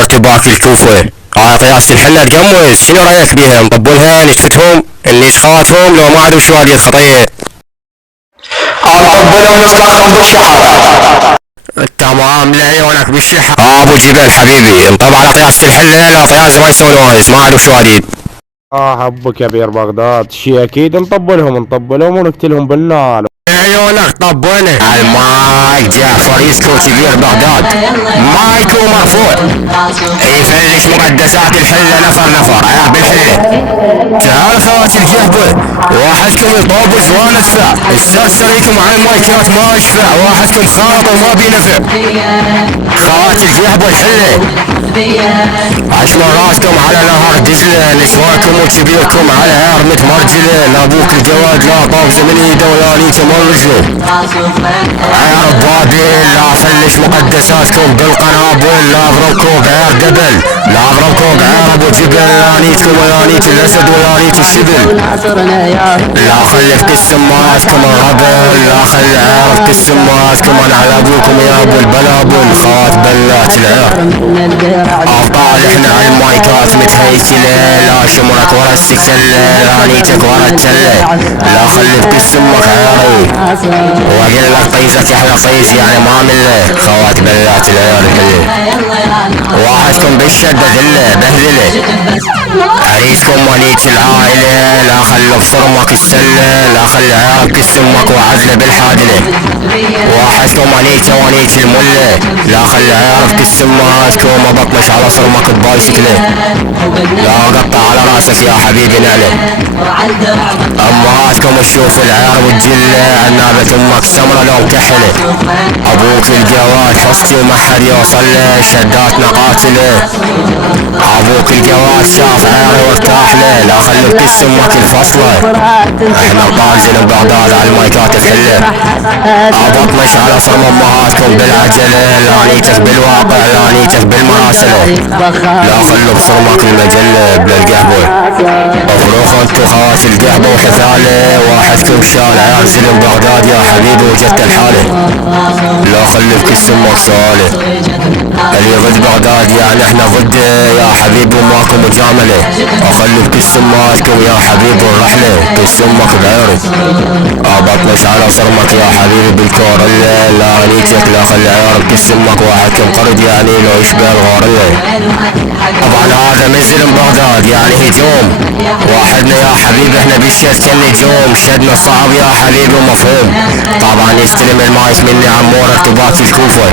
ارتباك الكوفة. طياس الحلة تقمص، شنو رايك بيها؟ نطبلها نشتتهم نسخاتهم لو ما عندهم شو هذه الخطية؟ نطبلهم نسخاتهم بالشحر. تمام لعيونك بالشحر. ابو جبل حبيبي انطب على طياسة الحلة، لا طياس ما يسوون وايز، ما عندهم شو هذه. حبك يا بير بغداد، شي اكيد نطبلهم ونقتلهم بالنار. عيونك طبونه. المايك جعفر يسكو كبير بغداد، مايكو مرفوع يفلش مقدسات الحله نفر بالحله. تعال خوات الجهبه، واحدكم يطوب زوان ادفع، السرسريكم على المايكات ما يشفع، واحدكم خاط وما بينفع. خوات الجهبه الحله عشمر راسكم على نهر دجله، نسواكم وكبيركم على عار متمرجله، لا ابوك الجواد لا طاق زمن ايده ولا نيته مر رجله. عيار بابل لا فلش مقدساتكم بالقنابل، لا اضربكم بعيار دبل، لا اضربكم بعيار ابو جبل، لا نيتكم ولا نيت الاسد ولا نيت الشبل. لا خلف كسماتكم الربل، لا خل عيار كسماتكم انا على ابوكم يا ابو البلابل، خوات بلات العيار. ابطال احنا على المايكات متهيكله، لا شمرك ورا السكله، لا نيتك ورا التله، لا خلف كسمك عياري، واقول لك طيزك احلى طيز يعني ما مله، خوات بلات العيار كله. واحدكم بالشده ذله بهذله، عريسكم ونيت العائله، لا خلوا بصرمك السله، لا خلي عيارك كسمك وعزله بالحادله. واحدكم ونيت المله، لا خلي عيارك كسماتكم وبطمش على صرمك ببايسكله، لا اقطع على راسك يا حبيبي نعله. امهاتكم تشوف العيار والجله، عنابه امك سمره لو كحله، ابوك الجواد حصتي وما حد يوصل له، شداتنا قاتله، ابوك الجواد شاف عياري وارتاح له، لا خلي بكس امك الفصله. احنا طالزين بغداد على المايكات الحله، ابطمش على صرم امهاتكم بالعجله، لا نيتك بالواقع لا نيتك بالمراسله، لا خلوا بصرمك المجله بلا القهوه. مبروك انتو خوات القهوه وحثاله، واحدكم شال عيال زلم بغداد يا حبيبي وجدت الحاله، لا خلي بكس امك سؤاله. اللي ضد بغداد يعني احنا ضده يا حبيبي وماكو مجامله، اخلي بكس اماتكم يا حبيبي الرحله، كس امك بعيري، ابطمش على صرمك يا حبيبي بالكورله، لا نيتك لا خلي عيارك كس امك، واحدكم قرد يعني لو يشبه الغورله. طبعا هذا منزل بغداد يعني هجوم، واحدنا يا حبيبي احنا بالشد كالنجوم، شدنا صعب يا حبيبي ومفهوم. طبعا يستلم المايك مني عمور ارتباط الكوفه.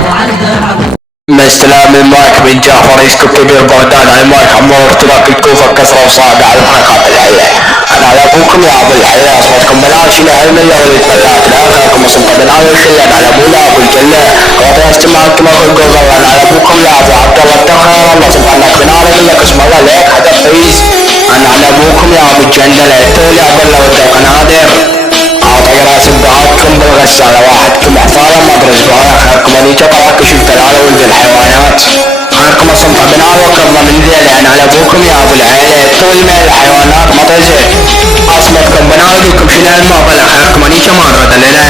استلام المايك من جعفر يسكب كبير بغداد على المايك عمور ارتباك الكوفه كسره وصاعقه على الحركات الحيه. انا على ابوكم يا ابو الحيه، اصواتكم بلاش الى علميه ولد فلاك، لا خلكم اصمت بناوي وشله، على ابونا ابو الجله قوات استماعكم اخو القوه، انا على ابوكم يا ابو عبد الله التخير الله سبحانك بناوي منك اسم الله ليك حتى الفيز. انا على ابوكم يا ابو الجله ليتول يا ابو الله ودك نادر، اعطي راس بعضكم بالغساله، واحدكم احفاله ما ادري اسبوعين خيركم اني تقرا كشف دلاله ولد الحيوانات، خيركم اصمت بناوي وكظه من ذيل يعني على ابوكم يا ابو العيله طول من الحيوانات ما تزل، اصمتكم بناوي لكم شنو المقبله، خيركم اني كمان رد لنا.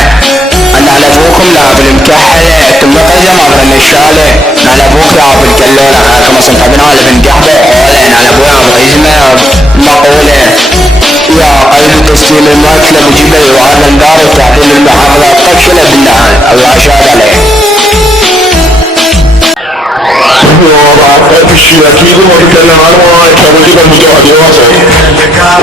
انا على ابوكم لا ابو المكحله تم قزه ما ادري الشاله، انا على ابوك يا ابو الجلوله خيركم اصمت بناوي بن قحبه وحوله، انا على ابويا ابو عزمه مقوله. يا قلب تسليم المايك لابو جبل وهذا الدار وتعديل المحافظه طفشه بالنهار الله شهد عليه. اكيد ما بيتكلم عن المايك ابو جبل مجرد يواصل،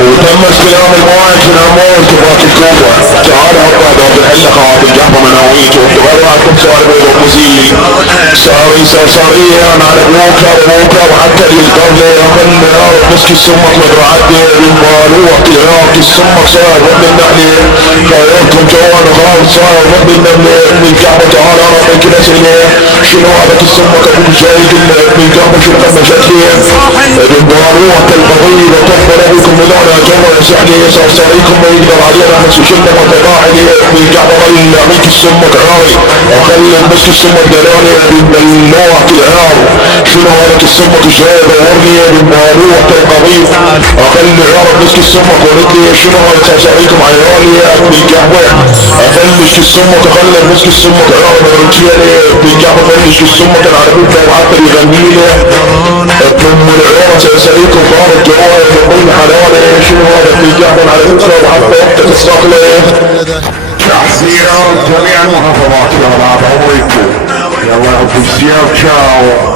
وتم استلام المايك من عمور ارتباط الكوفه. تعال عباد عبد الحله خوات القهوه مناويك وانتظر راحتكم سؤال بيض ومزيد صاريه انا على ابوك وحتى القبله ياخذنا يعرف مسك السمك مدرعتي المالوح العراق السمك صار رب النحله خيركم جوان وخالد صار رب النمله من القهوه. تعال انا من كل اسئله شنو هذا السمك ابو جايد من القهوه شنو مشاكل المالوح القضيه وتفضل ابيكم مدانا جمع سحلي صاريكم ما يقدر علينا نفس شده متباعده من القهوه العميك السمك عراوي وخلي مسك السمك دلالي باللوح العراق شنو هذا السمك جايد ورني بالمالوح القضيه اخلي عرب مسك السمك ورد لي شنو هذا صاريكم عيالي بالقهوه افلش السمك اخلي مسك السمك عراوي ورجالي بالقهوه افلش السمك العربيه وحتى يغني لي ثم العروس يسألكم بعض الجوائز وقلنا حلواني شنو هذا في جهد على الانترو حتى وقت تستقلل. تعزير جميع المحافظات يا رب عمركم. يلا يا ابو السياب تشاو.